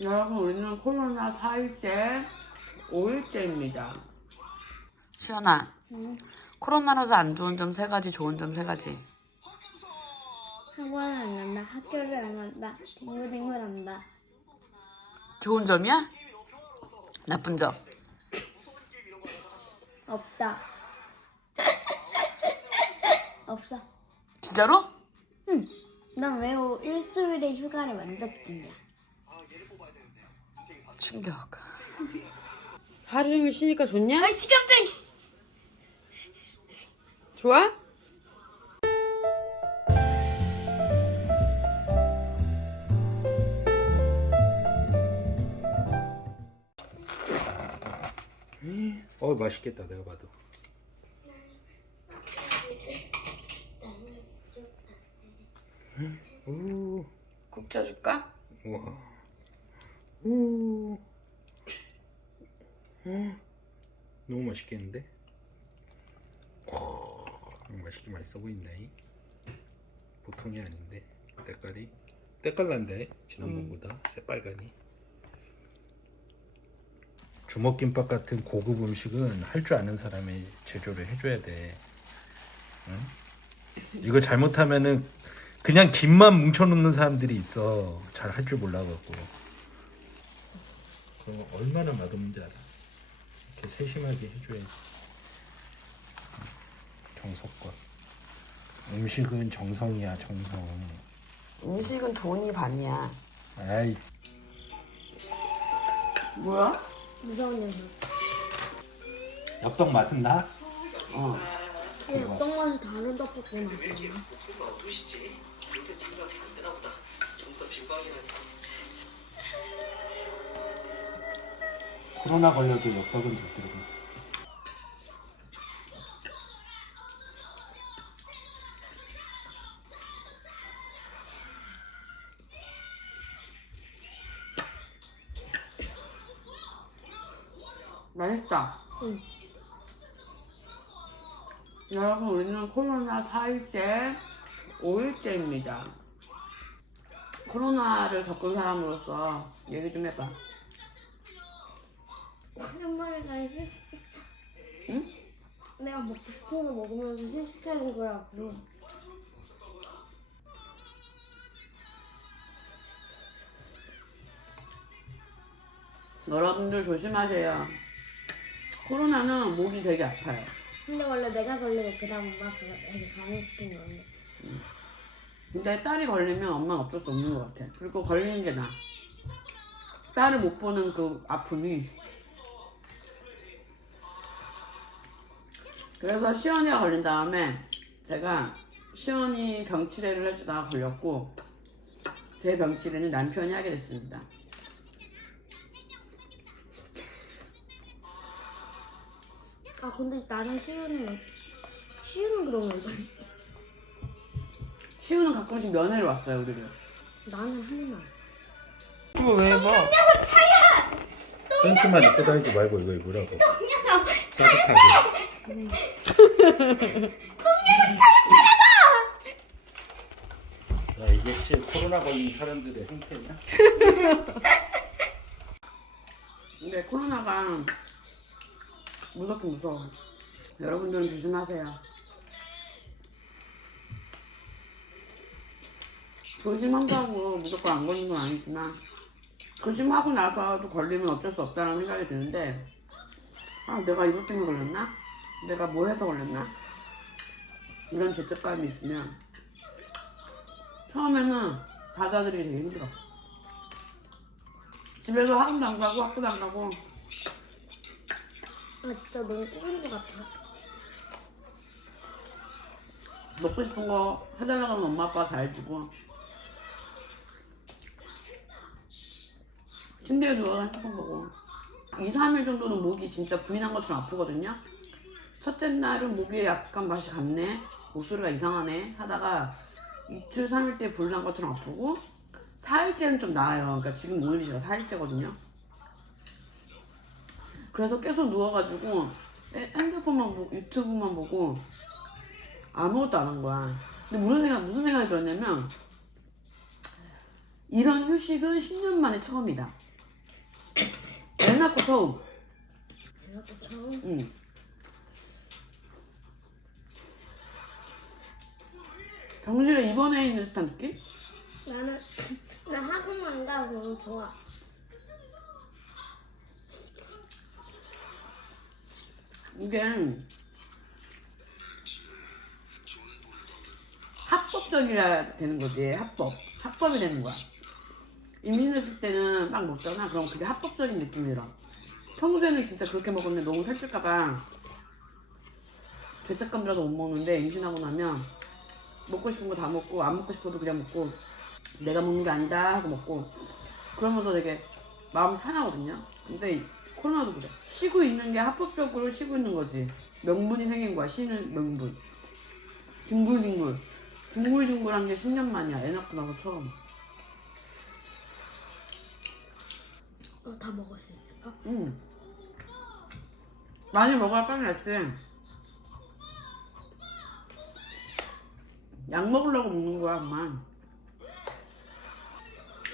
여러분 우리는 코로나 4일째, 5일째입니다. 시연아, 응. 코로나라서 안 좋은 점 세 가지, 좋은 점 세 가지. 학원을 안 간다. 학교를 안 간다. 댕글댕글 한다. 좋은 점이야? 나쁜 점? 없다. 없어. 진짜로? 응. 난 왜 일주일에 휴가를 완전 뛰냐? 충격. 하루 종일 쉬니까 좋냐? 아이씨 깜짝이. 씨. 좋아? 어 맛있겠다 내가 봐도 오국 쪄줄까? 우와 오 어, 너무 맛있겠는데 오, 맛있게 맛있어 보인다 이 보통이 아닌데 때깔이 때깔 난데 지난번보다 새빨간이 주먹김밥 같은 고급 음식은 할 줄 아는 사람이 제조를 해줘야 돼. 응? 이거 잘못하면은 그냥 김만 뭉쳐놓는 사람들이 있어. 잘 할 줄 몰라갖고. 그럼 얼마나 맛없는지 알아. 이렇게 세심하게 해줘야지. 정성껏. 음식은 정성이야 정성. 음식은 돈이 반이야. 아이 뭐야? 무서운 녀석. 엽떡 맛은 나? 어. 어떤 맛이 다른 떡볶이 맛이야. 코로나 걸려도 엽떡은 좋더라고. 맛있다. 응. 여러분 우리는 코로나 4일째, 5일째입니다. 코로나를 겪은 사람으로서 얘기 좀 해봐. 오랜만에 날 휴식. 응? 내가 먹고 싶은 거 먹으면서 휴식하는 거라고. 여러분들 조심하세요. 코로나는 목이 되게 아파요. 근데 원래 내가 걸리고 그다음 엄마가 되게 감염시킨 건데. 근데 딸이 걸리면 엄마는 어쩔 수 없는 것 같아. 그리고 걸리는 게 나아. 딸을 못 보는 그 아픔이. 그래서 시연이가 걸린 다음에 제가 시연이 병치레를 해주다가 걸렸고 제 병치레는 남편이 하게 됐습니다. 아 근데 나랑 시우는 시우는 그런 거 시우는 가끔씩 면회를 왔어요 우리를. 나는 한 날. 이거 왜 봐? 팬츠만 입고 다니지 말고 이거 입으라고. 따뜻하게. 야 이게 혹시 코로나 걸린 사람들의 행태냐? 근데 코로나가 무섭긴 무서워. 여러분들은 조심하세요. 조심한다고 무조건 안 걸리는 건 아니지만 조심하고 나서도 걸리면 어쩔 수 없다는 생각이 드는데 아 내가 이것 때문에 걸렸나? 내가 뭐 해서 걸렸나? 이런 죄책감이 있으면 처음에는 받아들이기 되게 힘들어. 집에서 학원도 안 가고 학교도 안 가고 아 진짜 너무 것 같아. 먹고 싶은 거 해달라고 하면 엄마 아빠가 다 해주고 침대에 누워서 핸드폰 보고 2, 3일 정도는 목이 진짜 부인한 것처럼 아프거든요 첫째 날은 목이 약간 맛이 갔네 목소리가 이상하네 하다가 이틀, 3일 때 불난 것처럼 아프고 4일째는 좀 나아요 그러니까 지금 오늘이 제가 4일째거든요 그래서 계속 누워가지고 에- 핸드폰만 보고 유튜브만 보고 아무것도 안 한 거야. 근데 무슨 생각 무슨 생각이 들었냐면 이런 휴식은 10년 만에 처음이다. 낳고 처음. 이것도 처음. 응. 병실에 입원해 있는 듯한 느낌? 나는 나 학원만 가서 너무 좋아. 이게 합법적이라 되는 거지. 합법. 합법이 되는 거야. 임신했을 때는 막 먹잖아. 그럼 그게 합법적인 느낌이 들어 평소에는 진짜 그렇게 먹으면 너무 살찔까봐 죄책감 들어서 못 먹는데 임신하고 나면 먹고 싶은 거 다 먹고 안 먹고 싶어도 그냥 먹고 내가 먹는 게 아니다 하고 먹고 그러면서 되게 마음이 편하거든요. 근데 이 코로나도 그래. 쉬고 있는 게 합법적으로 쉬고 있는 거지. 명분이 생긴 거야 쉬는 명분. 뒹굴뒹굴. 뒹굴뒹굴한 게 10년 만이야 애 낳고 나서 처음. 어, 다 먹을 수 있을까? 응. 많이 먹어야 빨리 낫지 약 먹으려고 먹는 거야 엄마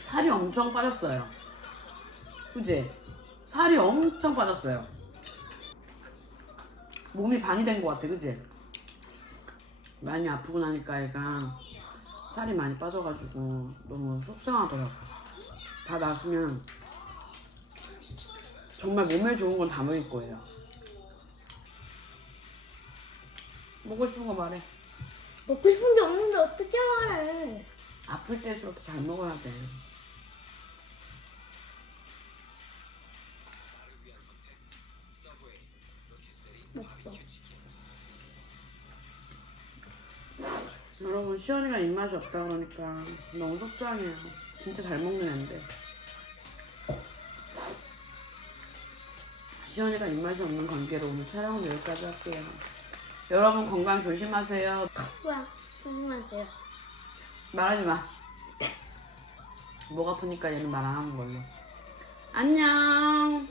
살이 엄청 빠졌어요. 그지? 살이 엄청 빠졌어요. 몸이 반이 된 것 같아 그지? 많이 아프고 나니까 애가 살이 많이 빠져가지고 너무 속상하더라고. 다 나으면 정말 몸에 좋은 건 다 먹일 거예요. 먹고 싶은 거 말해 먹고 싶은 게 없는데 어떻게 말해? 아플 때일수록 더잘 먹어야 돼. 여러분 시연이가 입맛이 없다 그러니까 너무 속상해요. 진짜 잘 먹는 애인데. 시연이가 입맛이 없는 관계로 오늘 촬영은 여기까지 할게요. 여러분 건강 조심하세요. 뭐야? 조심하세요. 말하지 마. 목 아프니까 얘는 말 안 하는 걸로. 안녕.